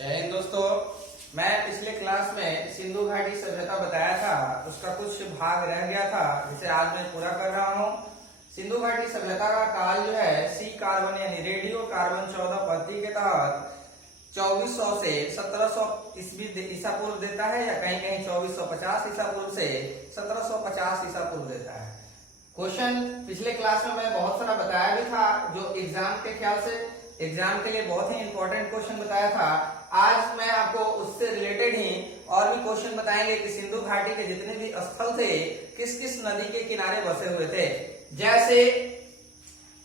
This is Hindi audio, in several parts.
जय हिंद दोस्तों। मैं पिछले क्लास में सिंधु घाटी सभ्यता बताया था, उसका कुछ भाग रह गया था जिसे आज मैं पूरा कर रहा हूँ। सिंधु घाटी सभ्यता का काल जो है सी कार्बन यानी रेडियो कार्बन 14 पद्धति के तहत 2400 से 1700 ईसा पूर्व देता है, या कहीं कहीं 2450 ईसा पूर्व से 1750 ईसा पूर्व देता है। क्वेश्चन पिछले क्लास में मैं बहुत सारा बताया भी था, जो एग्जाम के ख्याल से एग्जाम के लिए बहुत ही इंपॉर्टेंट क्वेश्चन बताया था। आज मैं आपको उससे रिलेटेड ही और भी क्वेश्चन बताएंगे कि सिंधु घाटी के जितने भी स्थल थे किस किस नदी के किनारे बसे हुए थे। जैसे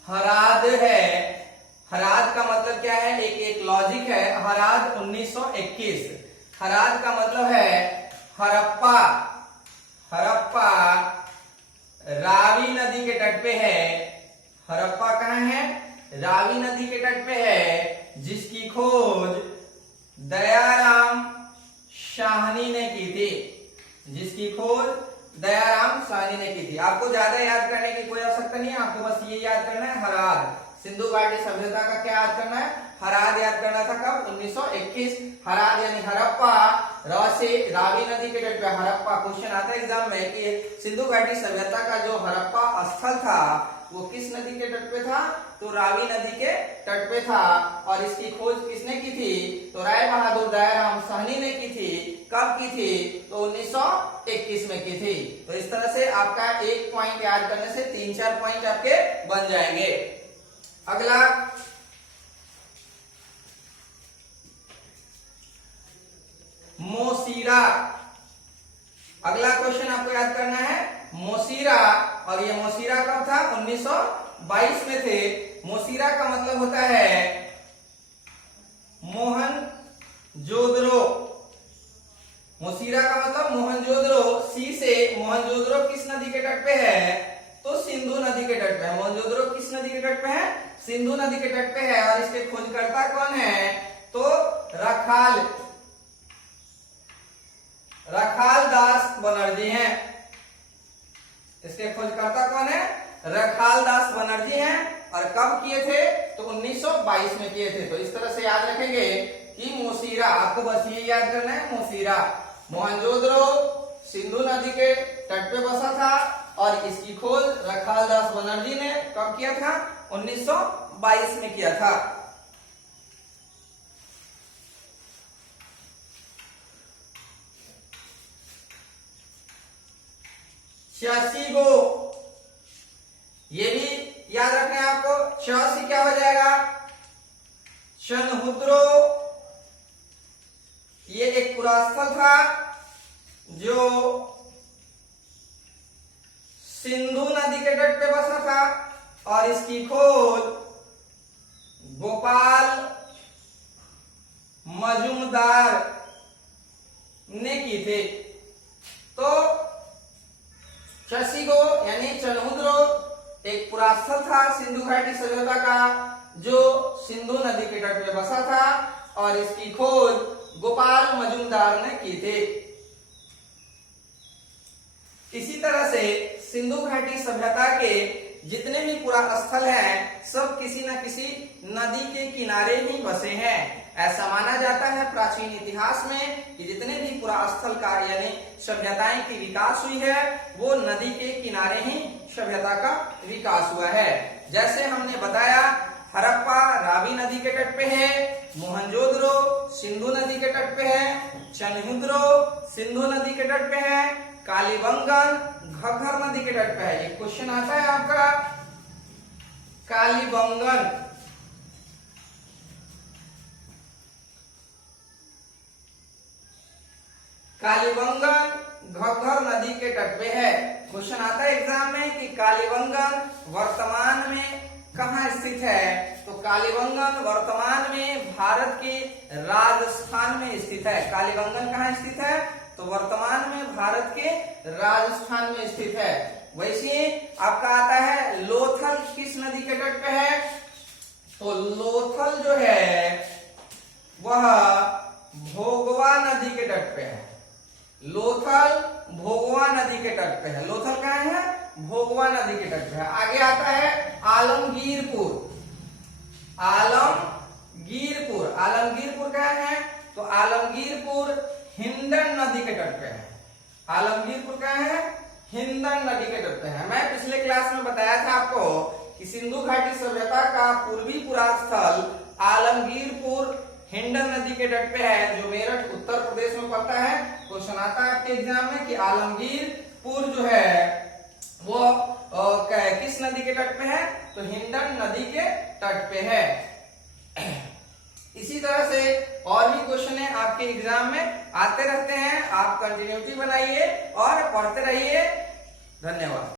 हराद है, हराद का मतलब क्या है, एक लॉजिक है। हराद 1921, हराद का मतलब है हड़प्पा। हड़प्पा रावी नदी के तट पे है। हड़प्पा कहाँ है? रावी नदी के तट पे है, जिसकी खोज दयाराम साहनी ने की थी। जिसकी खोज दयाराम साहनी ने की थी। आपको ज्यादा याद करने की कोई आवश्यकता नहीं है, आपको बस ये याद करना है हराद। सिंधु घाटी सभ्यता का क्या याद करना है? हराद याद करना था। कब? 1921। हराद यानी हड़प्पा, से रावी नदी के तट पे हड़प्पा। क्वेश्चन आता है एग्जाम में कि सिंधु घाटी सभ्यता का जो हड़प्पा स्थल था वो किस नदी के तट पे था? तो रावी नदी के तट पे था। और इसकी खोज किसने की थी? तो राय बहादुर दयाराम साहनी ने की थी। कब की थी? तो 1921 में की थी। तो इस तरह से आपका एक पॉइंट याद करने से 3-4 पॉइंट आपके बन जाएंगे। अगला मोसीरा। अगला क्वेश्चन आपको याद करना है मोसीरा। और ये मोसीरा कब था? 1922 में थे। मोसीरा का मतलब होता है मोहनजोदड़ो। मोसीरा का मतलब मोहनजोदड़ो। सी से मोहनजोदड़ो किस नदी के तट पे है? तो सिंधु नदी के तट पे है। मोहनजोदड़ो किस नदी के तट पे है? सिंधु नदी के तट पे है। और इसके खोजकर्ता कौन है? तो रखाल दास बनर्जी हैं। इसके खोजकर्ता कौन है? रखाल दास बनर्जी हैं। और कब किए थे? तो 1922 में किए थे। तो इस तरह से याद रखेंगे कि मोसीरा, आपको बस ये याद करना है मोसीरा। मोहनजोदड़ो सिंधु नदी के तट पे बसा था और इसकी खोज रखाल दास बनर्जी ने कब किया था? 1922 में किया था। शासीगो, ये भी याद रखना है आपको। शासी क्या हो जाएगा? शनहुद्रो। ये एक पुरास्थल था जो सिंधु नदी के तट पे बसा था और इसकी खोज गोपाल मजूमदार ने की थी। तो शसीगो यानी चनहुद्रो एक पुरास्थल था सिंधु घाटी सभ्यता का जो सिंधु नदी के तट पे बसा था और इसकी खोज गोपाल मजूमदार ने की थी। इसी तरह से सिंधु घाटी सभ्यता के जितने भी पुरास्थल हैं सब किसी न किसी नदी के किनारे ही बसे हैं। ऐसा माना जाता है प्राचीन इतिहास में कि जितने भी पुरास्थल का यानी सभ्यताएं की विकास हुई है वो नदी के किनारे ही सभ्यता का विकास हुआ है। जैसे हमने बताया हड़प्पा रावी नदी के तट पे है, मोहनजोदड़ो सिंधु नदी के तट पे है, चनहुद्रो सिंधु नदी के तट पे है, कालीबंगन घग्गर नदी के तट पे है। एक क्वेश्चन आता है आपका कालीबंगन। कालीबंगन घग्गर नदी के तट पे है। क्वेश्चन आता है एग्जाम में कि कालीबंगन वर्तमान में कहाँ स्थित है? तो कालीबंगन वर्तमान में भारत के राजस्थान में स्थित है। कालीबंगन कहाँ स्थित है? तो वर्तमान में भारत के राजस्थान में स्थित है। वैसे आपका आता है लोथल किस नदी के तट पे है? तो लोथल जो है वह भोगवा नदी के तट पे है। लोथल भोगवा नदी के तट पे है। लोथल कहाँ है? भोगवा नदी के तट पे है। आगे आता है आलमगीरपुर। आलमगीरपुर, आलमगीरपुर कहाँ है? तो आलमगीरपुर हिंडन नदी के तट पे है। आलमगीरपुर क्या है? हिंडन नदी के तट पे है। मैं पिछले क्लास में बताया था आपको कि सिंधु घाटी सभ्यता का पूर्वी पुराण स्थल आलमगीरपुर हिंडन नदी के तट पे है, जो मेरठ उत्तर प्रदेश में पड़ता है। क्वेश्चन आता है आपके एग्जाम में कि आलमगीरपुर जो है वो किस नदी के तट पे है? तो हिंडन नदी के तट पे है। इसी तरह से और भी क्वेश्चन है आपके एग्जाम में आते रहते हैं। आप कंटिन्यूटी बनाइए और पढ़ते रहिए। धन्यवाद।